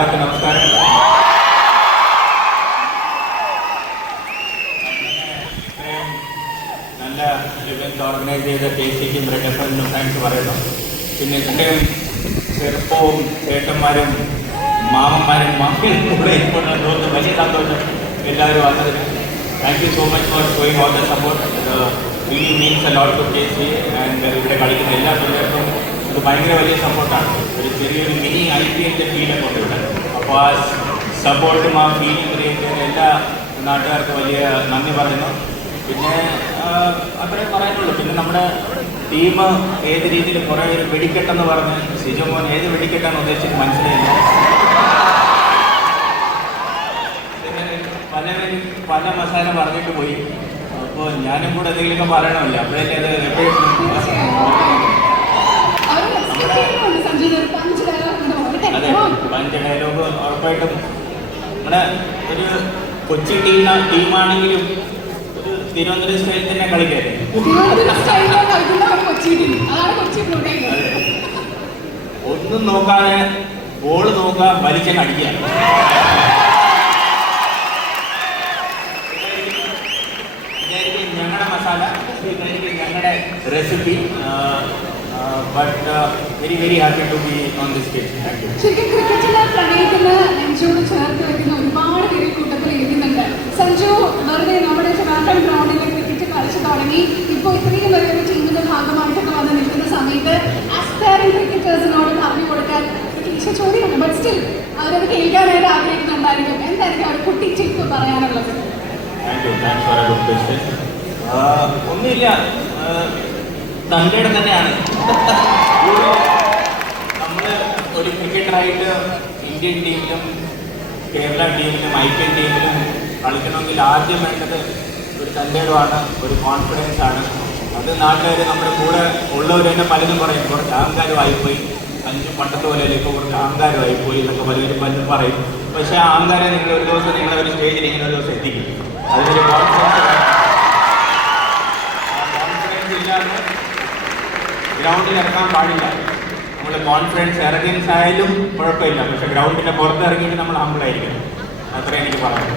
എല്ലാവർക്കും നമസ്കാരം. നല്ല ഇവന്റ് ഓർഗനൈസ് ചെയ്ത KCക്കും റെഡ് എഫിനും താങ്ക്സ് പറയുന്നു. പിന്നെ ഇത്രയും ചെറുപ്പവും ചേട്ടന്മാരും മാമന്മാരും മക്കളും കൂടെ ഇരിക്കുന്ന തോന്നുന്നു വലിയ സന്തോഷം എല്ലാവരും വന്നതിന്. Thank you so much for showing all the support. Really means a lot to KC and ഇവിടെ കളിക്കുന്ന എല്ലാ പിള്ളേർക്കും ഇത് ഭയങ്കര വലിയ സപ്പോർട്ടാണ്. ഒരു ചെറിയൊരു മിനി IPL ഫീലൊക്കെ ഉണ്ട് ഇവിടെ. അപ്പോൾ ആ സപ്പോർട്ടും ആ ഫീലിംഗ് ക്രിയേറ്റ് ചെയ്യുന്ന എല്ലാ നാട്ടുകാർക്കും വലിയ നന്ദി പറയുന്നു. പിന്നെ അത്രേ പറയാനുള്ളൂ. പിന്നെ നമ്മുടെ ടീം ഏത് രീതിയിൽ കുറേ ഒരു വെടിക്കെട്ടെന്ന് പറഞ്ഞ് സിജോ മോൻ ഏത് വെടിക്കെട്ടാണ് ഉദ്ദേശിച്ചത് മനസ്സിലായില്ല. പലരും പല മസാല പറഞ്ഞിട്ട് പോയി. അപ്പോൾ ഞാനും കൂടെ എന്തെങ്കിലുമൊക്കെ പറയണമല്ലോ. അപ്പോഴല്ലേ അത് അതെ പഞ്ച് ഡയലോഗ് ഉറപ്പായിട്ടും നമ്മുടെ ഒരു കൊച്ചി ടീമാണെങ്കിലും ഒരു തിരുവനന്തപുരം സ്റ്റൈലിൽ തന്നെ കളിക്കല്ലേ. ഒന്നും നോക്കാതെ ബോള് നോക്കാൻ വലിച്ചങ്ങ് അടിക്കുക. ഞങ്ങളുടെ മസാല, ഞങ്ങളുടെ recipe. But very very happy to be on this stage. Thank you. ശരിക്കും ക്രിക്കറ്റിലെ പ്രണയത്തിന് നെഞ്ചോട് ചേർത്ത് വയ്ക്കുന്ന ഒരുപാട് പേര് കൂട്ടത്തിൽ ഇരിക്കുന്നുണ്ട്. സഞ്ജു വെറുതെ നമ്മുടെ ട്രിവാൻഡ്രം ഗ്രൗണ്ടിൽ ക്രിക്കറ്റ് കളിച്ചു തുടങ്ങി. ഇപ്പോൾ ഇത്രയും വലിയൊരു ടീമിന്റെ ഭാഗമായിട്ടൊക്കെ വന്ന് നിൽക്കുന്ന സമയത്ത് ആസ്പയറിംഗ് ക്രിക്കറ്റേഴ്സിനോട് പറഞ്ഞു കൊടുക്കാൻ ഈശോ ചോദ്യമാണ്. ബട്ട് സ്റ്റിൽ അവരത് കേൾക്കാനായിട്ട് ആഗ്രഹിക്കുന്നുണ്ടായിരിക്കും. എന്തായിരിക്കും അവർ കുട്ടി ചിപ്പ് പറയാനുള്ളത്? Thank you. Thanks for a good question. ഒന്നുമില്ല, തൻ്റെ തന്നെയാണ്. നമ്മൾ ഒരു ക്രിക്കറ്ററായിട്ട് ഇന്ത്യൻ ടീമിലും കേരള ടീമിലും IPL ടീമിലും കളിക്കണമെങ്കിൽ ആദ്യം വേണ്ടത് ഒരു തൻ്റെടുമാണ്, ഒരു കോൺഫിഡൻസ് ആണ്. അത് നാട്ടുകാർ നമ്മുടെ കൂടെ ഉള്ളവർ തന്നെ പലതും പറയും, കുറച്ച് അഹങ്കാരമായിപ്പോയി, അഞ്ച് പണ്ടത്തെ പോലെയല്ല, ഇപ്പോൾ കുറച്ച് അഹങ്കാരമായിപ്പോയി എന്നൊക്കെ പലരും പറയും. പക്ഷേ ആ അഹങ്കാരം നിങ്ങൾ ഒരു ദിവസം നിങ്ങളൊരു സ്റ്റേജിൽ ഇങ്ങനെ ഒരു ദിവസം എത്തിക്കും. അതിനൊരു കോൺഫിഡൻസ് ഇല്ലാതെ ഗ്രൗണ്ടിൽ ഇറക്കാൻ പാടില്ല. നമ്മൾ കോൺഫിഡൻസ് ഇറങ്ങിയൻസ് ആയാലും കുഴപ്പമില്ല, പക്ഷെ ഗ്രൗണ്ടിന്റെ പുറത്ത് ഇറങ്ങിയിട്ട് നമ്മൾ ഹമ്പിളായിരിക്കണം. അത്രേ എനിക്ക് പറയാം.